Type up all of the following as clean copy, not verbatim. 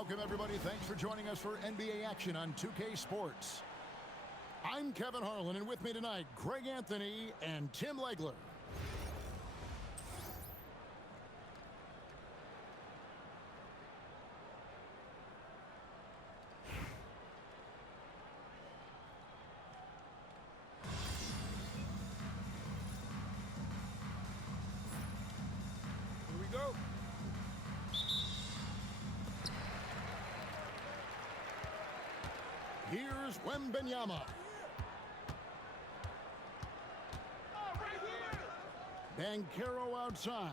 Welcome, everybody. Thanks for joining us for NBA action on 2K Sports. I'm Kevin Harlan, and with me tonight, Greg Anthony and Tim Legler. Here we go. Here's Wembanyama. Banchero outside.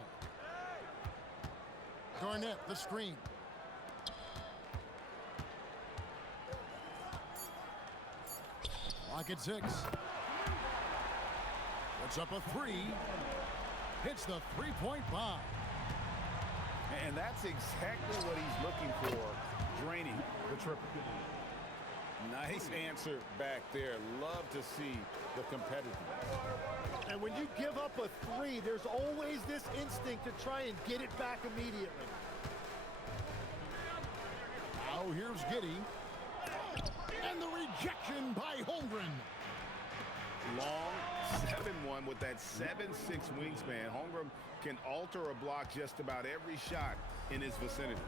Garnett, the screen. Clock at 6. Puts up a 3. Hits the three-point bomb. And that's exactly what he's looking for, draining the triple. Nice answer back there. Love to see the competitiveness. And when you give up a 3, there's always this instinct to try and get it back immediately. Now here's Giddey. And the rejection by Holmgren. Long 7-1 with that 7'6" wingspan. Holmgren can alter a block just about every shot in his vicinity.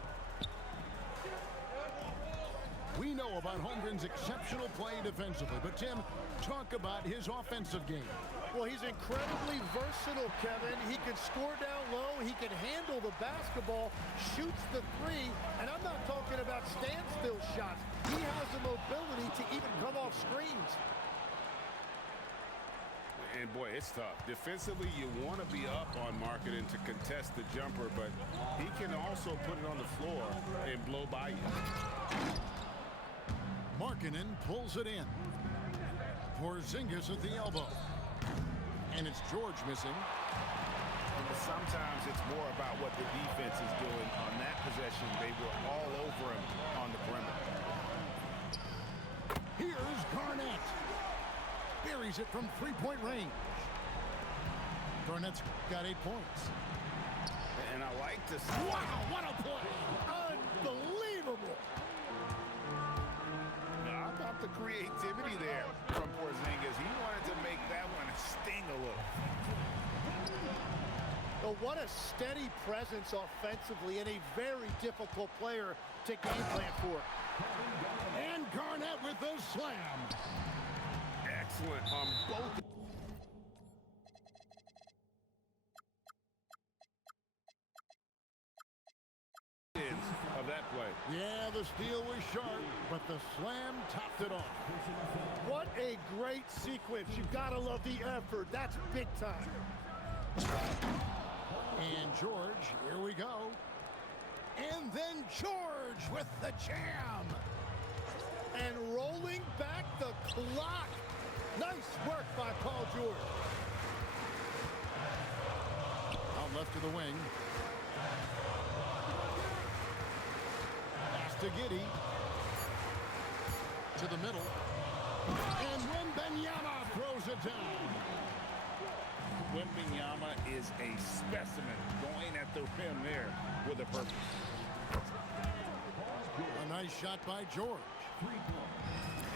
We know about Holmgren's exceptional play defensively, but Tim, talk about his offensive game. Well, he's incredibly versatile, Kevin. He can score down low, he can handle the basketball, shoots the 3, and I'm not talking about standstill shots. He has the mobility to even come off screens. And boy, it's tough. Defensively, you want to be up on Markkanen to contest the jumper, but he can also put it on the floor and blow by you. Markkanen pulls it in. Porzingis at the elbow. And it's George missing. Sometimes it's more about what the defense is doing. On that possession, they were all over him on the perimeter. Here's Garnett. Buries it from three-point range. Garnett's got 8 points. And I like to see... Wow, what a play! Unbelievable! How about the creativity there from Porzingis? He wanted to make that one sting a little. But what a steady presence offensively and a very difficult player to game plan for. And Garnett with the slam. Excellent on both. Of that play. Yeah, the steal was sharp, but the slam topped it off. What a great sequence. You've got to love the effort. That's big time. And George, here we go. And then George with the jam. And rolling back the clock. Nice work by Paul George. Out left to the wing. To Giddey. To the middle. And Wembanyama throws it down. Wembanyama is a specimen going at the rim there with a purpose. A nice shot by George.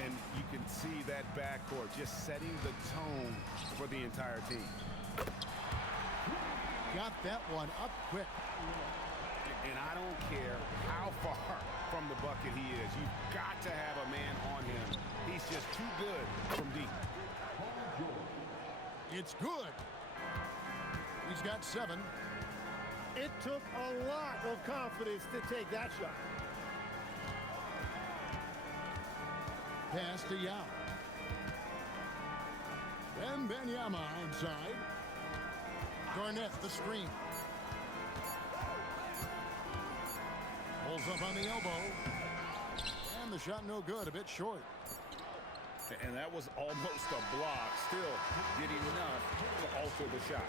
And you can see that backcourt just setting the tone for the entire team. Got that one up quick. And I don't care how far from the bucket he is. You've got to have a man on him. He's just too good from deep. It's good. He's got 7. It took a lot of confidence to take that shot. Pass to Yao. Wembanyama outside. Garnett the screen. Pulls up on the elbow. And the shot no good, a bit short. And that was almost a block. Still getting enough to alter the shot.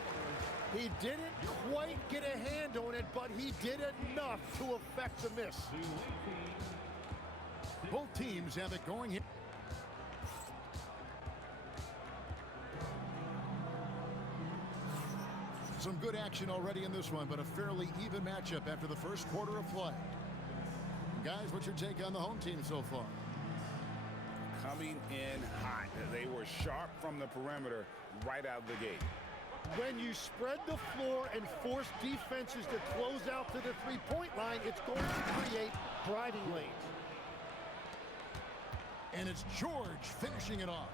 He didn't quite get a hand on it, but he did enough to affect the miss. Both teams have it going here. Some good action already in this one, but a fairly even matchup after the first quarter of play. Guys, what's your take on the home team so far? Coming in hot. They were sharp from the perimeter right out of the gate. When you spread the floor and force defenses to close out to the three-point line, it's going to create driving lanes. And it's George finishing it off.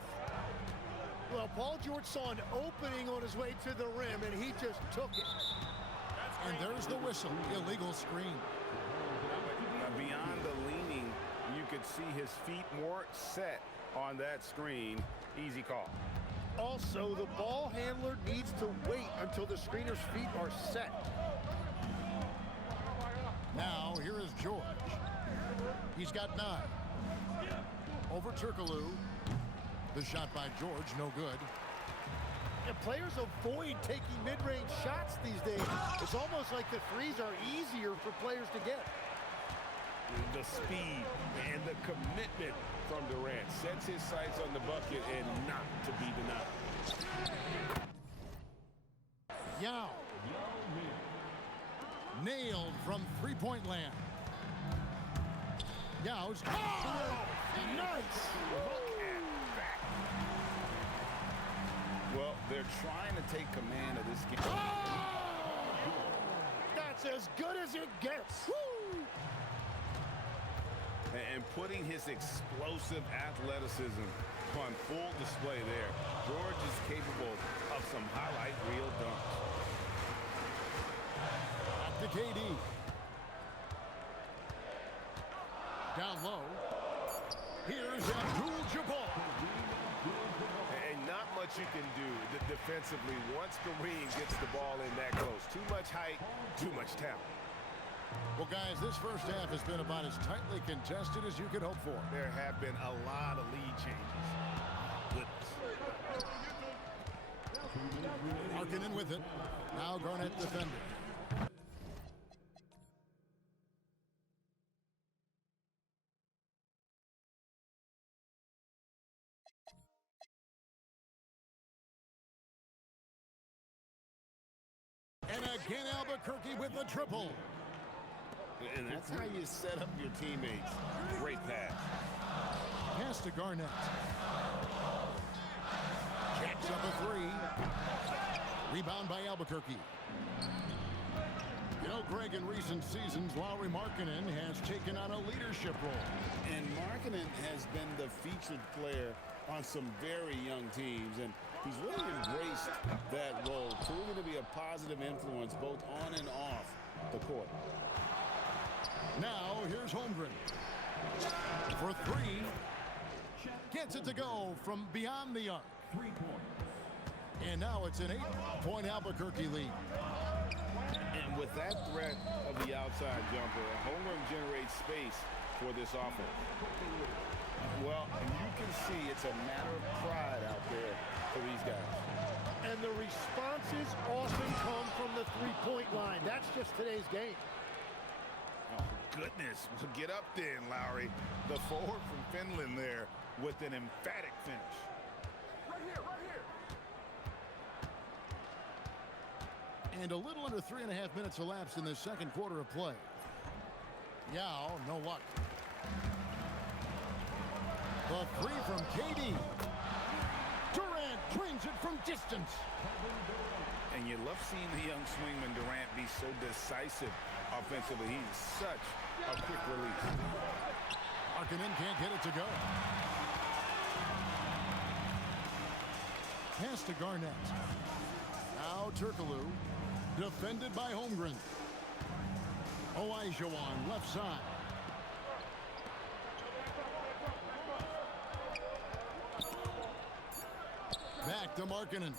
Well, Paul George saw an opening on his way to the rim, and he just took it. And there's the whistle. Illegal screen. Now, beyond the leaning, you could see his feet more set on that screen. Easy call. Also, the ball handler needs to wait until the screener's feet are set. Now, here is George. He's got 9. Over Turkoglu. The shot by George, no good. And players avoid taking mid-range shots these days. It's almost like the threes are easier for players to get. The speed and the commitment from Durant sets his sights on the bucket and not to be denied. Yao. Nailed from three-point land. Yao's. Oh! Nice! Look at that. Well, they're trying to take command of this game. Oh! That's as good as it gets. Woo! And putting his explosive athleticism on full display there. George is capable of some highlight reel dunks. Back to KD. Down low. Here's Abdul-Jabbar. And not much you can do defensively once Kareem gets the ball in that close. Too much height, too much talent. Well, guys, this first half has been about as tightly contested as you could hope for. There have been a lot of lead changes. Goodness. Markkanen with it. Now Garnett defending. And again, Albuquerque with the triple. And that's how you set up your teammates. Great pass. Pass to Garnett. Jacks up a 3. Rebound by Albuquerque. You know, Greg, in recent seasons, Lauri Markkanen has taken on a leadership role. And Markkanen has been the featured player on some very young teams, and he's really embraced that role, proving to be a positive influence both on and off the court. Now, here's Holmgren. For 3. Gets it to go from beyond the arc. 3 points. And now it's an 8-point Albuquerque lead. And with that threat of the outside jumper, Holmgren generates space for this offense. Well, you can see it's a matter of pride out there for these guys. And the responses often come from the three-point line. That's just today's game. Oh, goodness. Get up then, Lowry. The forward from Finland there with an emphatic finish. Right here, right here. And a little under 3.5 minutes elapsed in the second quarter of play. Yao, no luck. The 3 from KD. Durant drains it from distance. And you love seeing the young swingman Durant be so decisive offensively. He's such a quick release. Markkanen can't get it to go. Pass to Garnett. Now Turkoglu. Defended by Holmgren. Olajuwon left side. Back to Markkanen.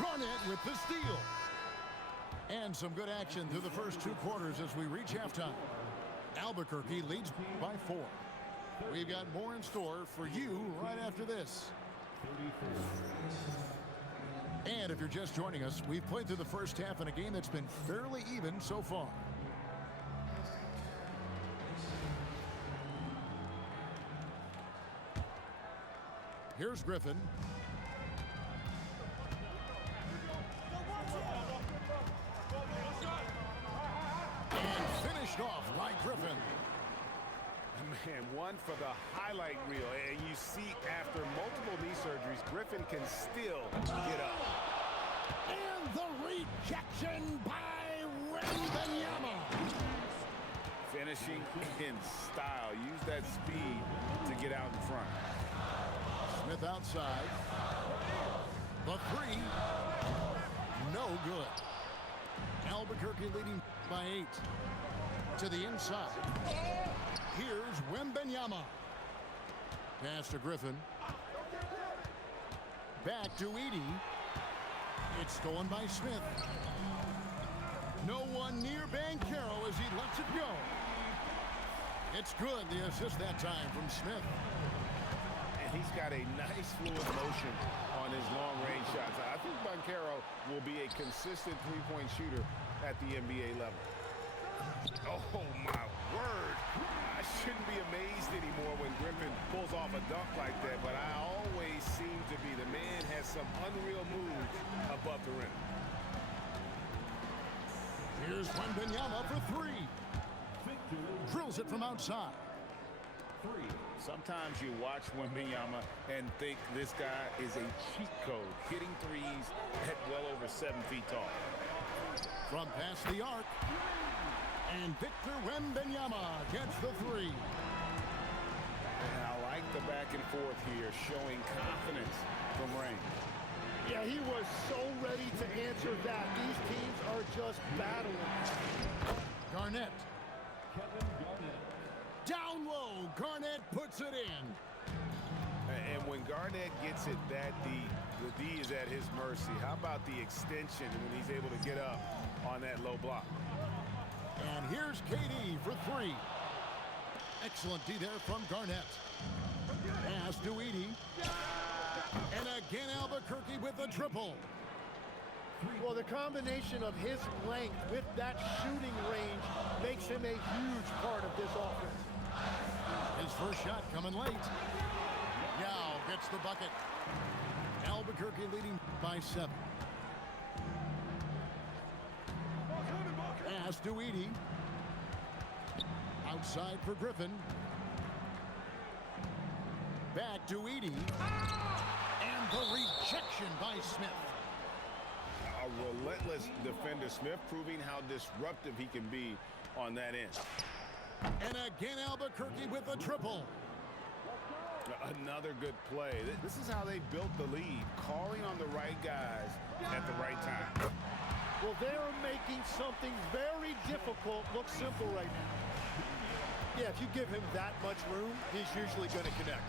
Garnett with the steal. And some good action through the first 2 quarters as we reach halftime. Albuquerque leads by 4. We've got more in store for you right after this. And if you're just joining us, we've played through the first half in a game that's been fairly even so far. Here's Griffin. And finished off by Griffin. Man, one for the highlight reel. And you see after multiple knee surgeries, Griffin can still get up. And the rejection by Wembanyama. Finishing in style. Use that speed to get out in front. Smith outside. The three. No good. Albuquerque leading by 8. To the inside. Here's Wembanyama. Pass to Griffin. Back to Edey. It's stolen by Smith. No one near Banchero as he lets it go. It's good, the assist that time from Smith. And he's got a nice fluid motion on his long-range shots. I think Banchero will be a consistent three-point shooter at the NBA level. Oh, my word. I shouldn't be amazed anymore when Griffin pulls off a dunk like that, but I always seem to be. The man has some unreal moves above the rim. Here's Wembanyama for 3. Drills it from outside. Sometimes you watch Wembanyama and think this guy is a cheat code, hitting threes at well over 7 feet tall. From past the arc. And Victor Wembanyama gets the 3. And I like the back and forth here, showing confidence from range. Yeah, he was so ready to answer that. These teams are just battling. Garnett. Down low, Garnett puts it in. And when Garnett gets it that deep, the D is at his mercy. How about the extension when he's able to get up on that low block? And here's KD for 3. Excellent D there from Garnett. Pass to Edey. And again Albuquerque with the triple. Well, the combination of his length with that shooting range makes him a huge part of this offense. His first shot coming late. Yao gets the bucket. Albuquerque leading by 7. Pass to Edey. Outside for Griffin. Back to Edey. And the rejection by Smith. A relentless defender, Smith, proving how disruptive he can be on that end. And again Albuquerque with a triple. Another good play. This is how they built the lead, calling on the right guys at the right time. Well, they're making something very difficult look simple right now. Yeah, if you give him that much room, he's usually going to connect.